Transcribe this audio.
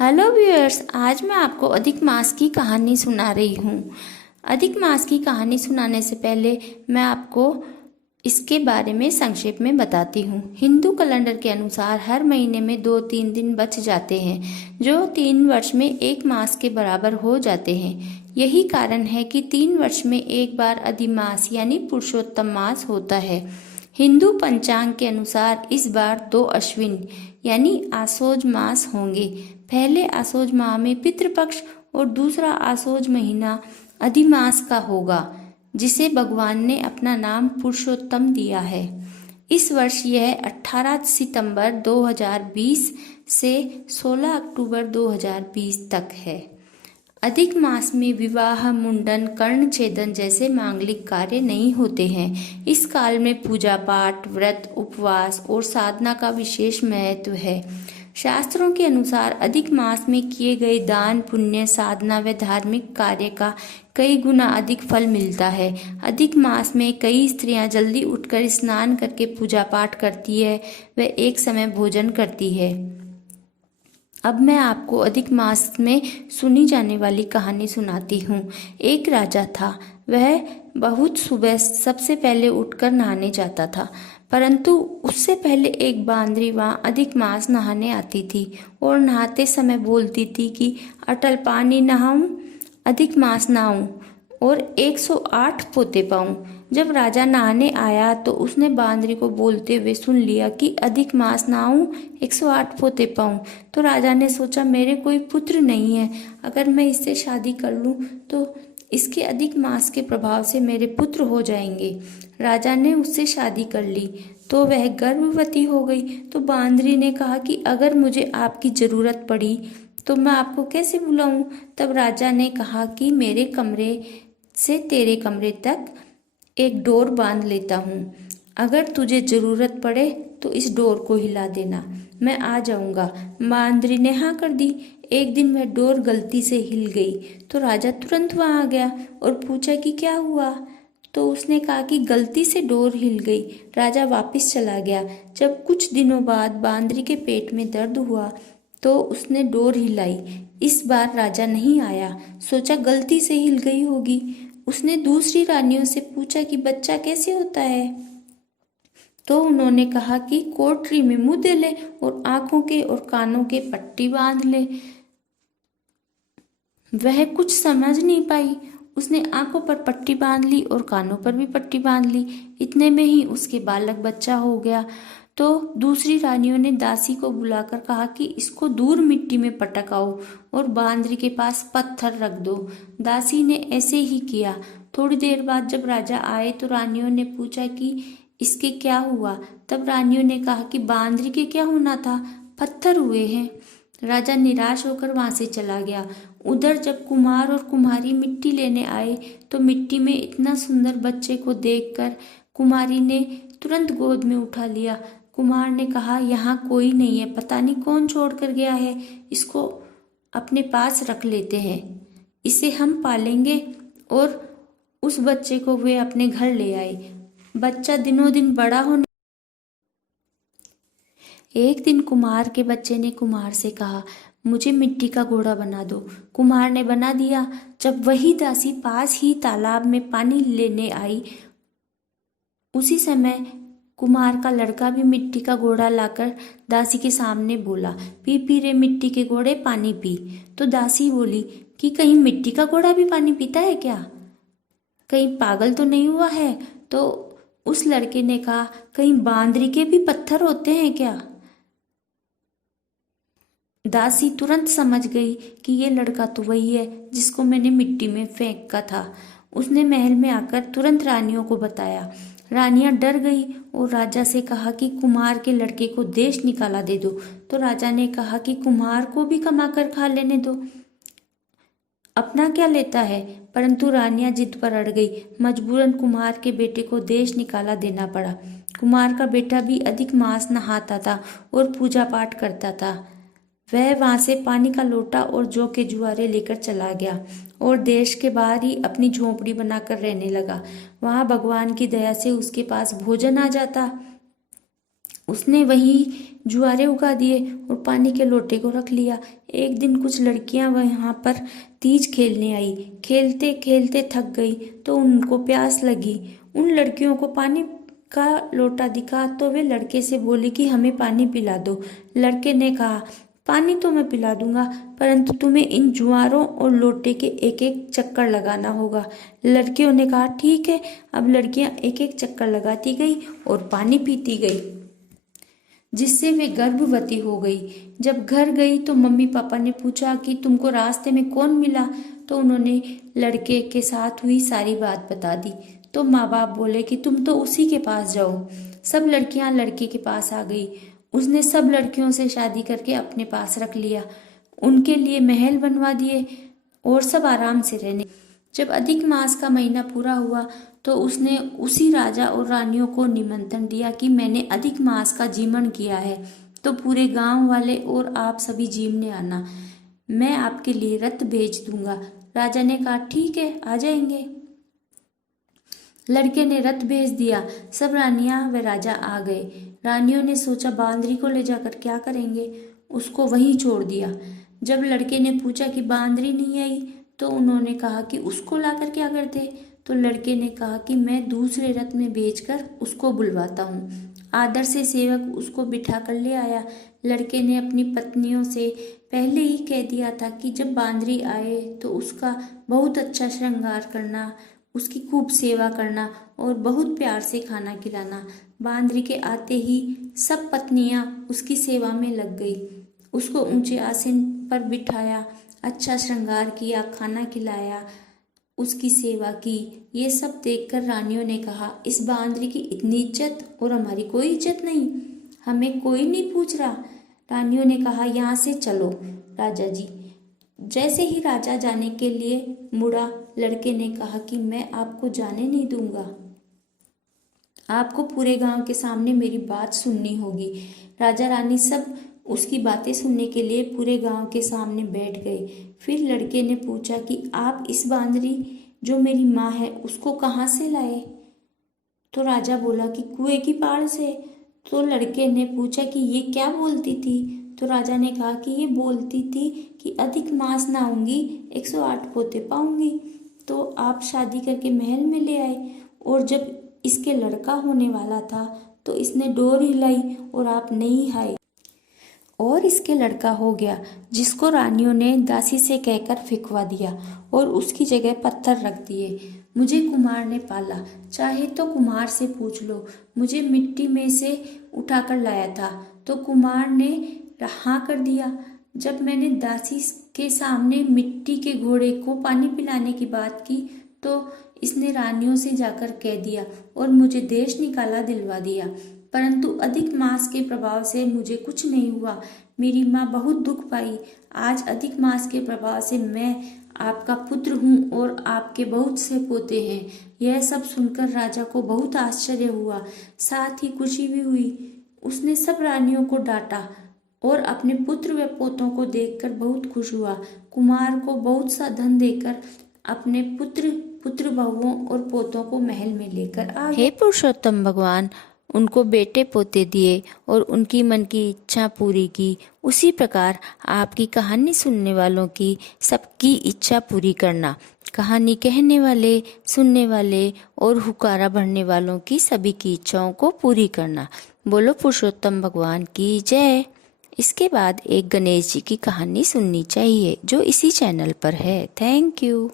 Hello viewers, आज मैं आपको अधिक मास की कहानी सुना रही हूँ। अधिक मास की कहानी सुनाने से पहले मैं आपको इसके बारे में संक्षेप में बताती हूँ। हिंदू कैलेंडर के अनुसार हर महीने में 2-3 दिन बच जाते हैं, जो 3 वर्ष में 1 मास के बराबर हो जाते हैं। यही कारण है कि 3 वर्ष में एक बार अधिमास यानी पुरुषोत्तम मास होता है। हिंदू पंचांग के अनुसार इस बार 2 अश्विन यानी आसोज मास होंगे। पहले आसोज माह में पितृपक्ष और दूसरा आसोज महीना अधिमास का होगा, जिसे भगवान ने अपना नाम पुरुषोत्तम दिया है। इस वर्ष यह 18 सितंबर 2020 से 16 अक्टूबर 2020 तक है। अधिक मास में विवाह, मुंडन, कर्ण छेदन जैसे मांगलिक कार्य नहीं होते हैं। इस काल में पूजा पाठ, व्रत, उपवास और साधना का विशेष महत्व है। शास्त्रों के अनुसार अधिक मास में किए गए दान, पुण्य, साधना व धार्मिक कार्य का कई गुना अधिक फल मिलता है। अधिक मास में कई स्त्रियां जल्दी उठकर स्नान करके पूजा पाठ करती है व एक समय भोजन करती है। अब मैं आपको अधिक मास में सुनी जाने वाली कहानी सुनाती हूँ। एक राजा था। वह बहुत सुबह सबसे पहले उठकर नहाने जाता था, परंतु उससे पहले एक बांदरी वहाँ अधिक मास नहाने आती थी और नहाते समय बोलती थी कि अटल पानी नहाऊं, अधिक मास नहाऊं और 108 पोते पाऊं। जब राजा नहाने आया तो उसने बांदरी को बोलते हुए सुन लिया कि अधिक मास नहाऊं, 108 पोते पाऊं। तो राजा ने सोचा, मेरे कोई पुत्र नहीं है, अगर मैं इससे शादी कर लूं तो इसके अधिक मास के प्रभाव से मेरे पुत्र हो जाएंगे। राजा ने उससे शादी कर ली तो वह गर्भवती हो गई। तो बांदरी ने कहा कि अगर मुझे आपकी जरूरत पड़ी तो मैं आपको कैसे बुलाऊं। तब राजा ने कहा कि मेरे कमरे से तेरे कमरे तक एक डोर बांध लेता हूँ। अगर तुझे जरूरत पड़े तो इस डोर को हिला देना, मैं आ जाऊंगा। बांदरी ने हाँ कर दी। एक दिन वह डोर गलती से हिल गई तो राजा तुरंत वहां आ गया और पूछा कि क्या हुआ। तो उसने कहा कि गलती से डोर हिल गई। राजा वापस चला गया। जब कुछ दिनों बाद बांदरी के पेट में दर्द हुआ तो उसने डोर हिलाई। इस बार राजा नहीं आया। सोचा गलती से हिल गई होगी। उसने दूसरी रानियों से पूछा कि बच्चा कैसे होता है। तो उन्होंने कहा कि कोठरी में मुंह दे ले और आंखों के और कानों के पट्टी बांध ले। वह कुछ समझ नहीं पाई। उसने आंखों पर पट्टी बांध ली और कानों पर भी पट्टी बांध ली। इतने में ही उसके बालक बच्चा हो गया। तो दूसरी रानियों ने दासी को बुलाकर कहा कि इसको दूर मिट्टी में पटकाओ और बांदरी के पास पत्थर रख दो। दासी ने ऐसे ही किया। थोड़ी देर बाद जब राजा आए तो रानियों ने पूछा कि इसके क्या हुआ। तब रानियों ने कहा कि बांदरी के क्या होना था, पत्थर हुए हैं। राजा निराश होकर वहां से चला गया। उधर जब कुम्हार और कुम्हारी मिट्टी लेने आए तो मिट्टी में इतना सुंदर बच्चे को देखकर कुम्हारी ने तुरंत गोद में उठा लिया। कुम्हार ने कहा, यहाँ कोई नहीं है, पता नहीं कौन छोड़ कर गया है, इसको अपने पास रख लेते हैं, इसे हम पालेंगे। और उस बच्चे को वे अपने घर ले आए। बच्चा दिनों दिन बड़ा होने। एक दिन कुम्हार के बच्चे ने कुम्हार से कहा, मुझे मिट्टी का घोड़ा बना दो। कुम्हार ने बना दिया। जब वही दासी पास ही तालाब में पानी लेने आई, उसी समय कुम्हार का लड़का भी मिट्टी का घोड़ा लाकर दासी के सामने बोला, पी पी रे मिट्टी के घोड़े पानी पी। तो दासी बोली कि कहीं मिट्टी का घोड़ा भी पानी पीता है क्या, कहीं पागल तो नहीं हुआ है। तो उस लड़के ने कहा, कहीं बांदरी के भी पत्थर होते हैं क्या। दासी तुरंत समझ गई कि ये लड़का तो वही है जिसको मैंने मिट्टी में फेंका था। उसने महल में आकर तुरंत रानियों को बताया। रानियां डर गई और राजा से कहा कि कुम्हार के लड़के को देश निकाला दे दो। तो राजा ने कहा कि कुम्हार को भी कमाकर खा लेने दो, अपना क्या लेता है। परंतु रानियां जिद पर अड़ गई। मजबूरन कुम्हार के बेटे को देश निकाला देना पड़ा। कुम्हार का बेटा भी अधिक मास नहाता था और पूजा पाठ करता था। वह वहां से पानी का लोटा और जौ के जुआरे लेकर चला गया और देश के बाहर ही अपनी झोंपड़ी बनाकर रहने लगा। वहां भगवान की दया से उसके पास भोजन आ जाता। उसने वहीं जुआरे उगा दिए और पानी के लोटे को रख लिया। एक दिन कुछ लड़कियां वहां पर तीज खेलने आई। खेलते खेलते थक गई तो उनको प्यास लगी। उन लड़कियों को पानी का लोटा दिखा तो वे लड़के से बोली कि हमें पानी पिला दो। लड़के ने कहा, पानी तो मैं पिला दूंगा, परंतु तुम्हें इन जुआरों और लोटे के एक एक चक्कर लगाना होगा। लड़कियों ने कहा, ठीक है। अब लड़कियां एक एक चक्कर लगाती गई और पानी पीती गई, जिससे वे गर्भवती हो गई। जब घर गई तो मम्मी पापा ने पूछा कि तुमको रास्ते में कौन मिला, तो उन्होंने लड़के के साथ हुई सारी बात बता दी। तो माँ बाप बोले कि तुम तो उसी के पास जाओ। सब लड़कियां लड़के के पास आ गई। उसने सब लड़कियों से शादी करके अपने पास रख लिया, उनके लिए महल बनवा दिए और सब आराम से रहने। जब अधिक मास का महीना पूरा हुआ तो उसने उसी राजा और रानियों को निमंत्रण दिया कि मैंने अधिक मास का जीवन किया है, तो पूरे गांव वाले और आप सभी जीवने आना, मैं आपके लिए रथ भेज दूंगा। राजा ने कहा, ठीक है, आ जाएंगे। लड़के ने रथ भेज दिया। सब रानियां व राजा आ गए। रानियों ने सोचा बांदरी को ले जाकर क्या करेंगे, उसको वहीं छोड़ दिया। जब लड़के ने पूछा कि बांदरी नहीं आई, तो उन्होंने कहा कि उसको लाकर क्या करते। तो लड़के ने कहा कि मैं दूसरे रथ में भेजकर उसको बुलवाता हूँ। आदर से सेवक उसको बिठा कर ले आया। लड़के ने अपनी पत्नियों से पहले ही कह दिया था कि जब बांदरी आए तो उसका बहुत अच्छा श्रृंगार करना, उसकी खूब सेवा करना और बहुत प्यार से खाना खिलाना। बांदरी के आते ही सब पत्नियां उसकी सेवा में लग गई। उसको ऊंचे आसन पर बिठाया, अच्छा श्रृंगार किया, खाना खिलाया, उसकी सेवा की। ये सब देखकर रानियों ने कहा, इस बांदरी की इतनी इज्जत और हमारी कोई इज्जत नहीं, हमें कोई नहीं पूछ रहा। रानियों ने कहा, यहाँ से चलो राजा जी। जैसे ही राजा जाने के लिए मुड़ा, लड़के ने कहा कि मैं आपको जाने नहीं दूंगा, आपको पूरे गांव के सामने मेरी बात सुननी होगी। राजा रानी सब उसकी बातें सुनने के लिए पूरे गांव के सामने बैठ गए। फिर लड़के ने पूछा कि आप इस बांदरी जो मेरी माँ है उसको कहाँ से लाए। तो राजा बोला कि कुएं की पाड़ से। तो लड़के ने पूछा कि ये क्या बोलती थी। तो राजा ने कहा कि ये बोलती थी कि अधिक मास ना आऊंगी, 108 पोते पाऊंगी। तो आप शादी करके महल में ले आए, और जब इसके लड़का होने वाला था तो इसने डोर हिलाई और आप नहीं आए, और इसके लड़का हो गया, जिसको रानियों ने दासी से कहकर फिकवा दिया और उसकी जगह पत्थर रख दिए। मुझे कुम्हार ने पाला, चाहे तो कुम्हार से पूछ लो, मुझे मिट्टी में से उठाकर लाया था। तो कुम्हार ने हाँ कर दिया। जब मैंने दासी के सामने मिट्टी के घोड़े को पानी पिलाने की बात की तो इसने रानियों से जाकर कह दिया और मुझे देश निकाला दिलवा दिया। परंतु अधिक मास के प्रभाव से मुझे कुछ नहीं हुआ। मेरी माँ बहुत दुख पाई। आज अधिक मास के प्रभाव से मैं आपका पुत्र हूँ और आपके बहुत से पोते हैं। यह सब सुनकर राजा को बहुत आश्चर्य हुआ, साथ ही खुशी भी हुई। उसने सब रानियों को डांटा और अपने पुत्र व पोतों को देखकर बहुत खुश हुआ। कुमार को बहुत सा धन देकर अपने पुत्र बहुओं और पोतों को महल में लेकर आ गए। हे पुरुषोत्तम भगवान, उनको बेटे पोते दिए और उनकी मन की इच्छा पूरी की। उसी प्रकार आपकी कहानी सुनने वालों की सबकी इच्छा पूरी करना। कहानी कहने वाले, सुनने वाले और हुकारा भरने वालों की सभी की इच्छाओं को पूरी करना। बोलो पुरुषोत्तम भगवान की जय। इसके बाद एक गणेश जी की कहानी सुननी चाहिए जो इसी चैनल पर है। Thank you.